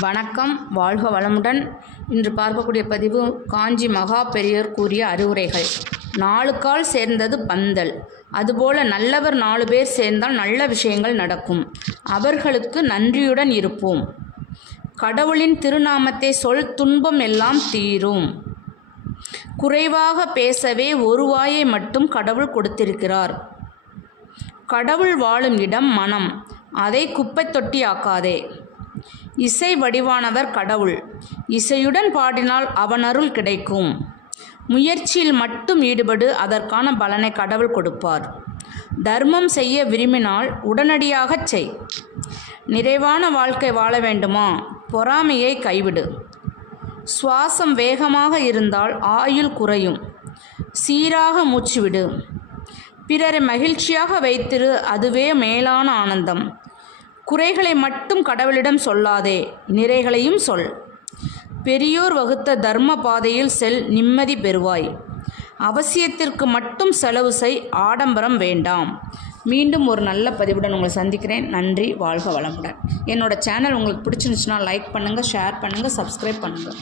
வணக்கம் வாழ்க வளமுடன். இன்று பார்க்கக்கூடிய பதிவு காஞ்சி மகா பெரியோர் கூறிய அறிவுரைகள். நாலு கால் சேர்ந்தது பந்தல். அதுபோல நல்லவர் நாலு பேர் சேர்ந்தால் நல்ல விஷயங்கள் நடக்கும். அவர்களுக்கு நன்றியுடன் இருப்போம். கடவுளின் திருநாமத்தை சொல் துன்பம் எல்லாம் தீரும். குறைவாக பேசவே ஒரு வாயை மட்டும் கடவுள் கொடுத்திருக்கிறார். கடவுள் வாழும் இடம் மனம். அதை குப்பை தொட்டியாக்காதே இசை வடிவானவர் கடவுள். இசையுடன் பாடினால் அவனருள் கிடைக்கும். முயற்சியில் மட்டும் ஈடுபடு அதற்கான பலனை கடவுள் கொடுப்பார். தர்மம் செய்ய விரும்பினால் உடனடியாகச் செய். நிறைவான வாழ்க்கை வாழ வேண்டுமா? பொறாமையை கைவிடு. சுவாசம் வேகமாக இருந்தால் ஆயுள் குறையும். சீராக மூச்சுவிடு. பிறரை மகிழ்ச்சியாக வைத்திரு அதுவே மேலான ஆனந்தம். குறைகளை மட்டும் கடவுளிடம் சொல்லாதே நிறைகளையும் சொல். பெரியோர் வகுத்த தர்ம பாதையில் செல் நிம்மதி பெறுவாய். அவசியத்திற்கு மட்டும் செலவு செய் ஆடம்பரம் வேண்டாம். மீண்டும் ஒரு நல்ல பதிவுடன் உங்களை சந்திக்கிறேன். நன்றி வாழ்க வளமுடன். என்னோட சேனல் உங்களுக்கு பிடிச்சிருந்துச்சுன்னா லைக் பண்ணுங்கள் ஷேர் பண்ணுங்கள் சப்ஸ்கிரைப் பண்ணுங்கள்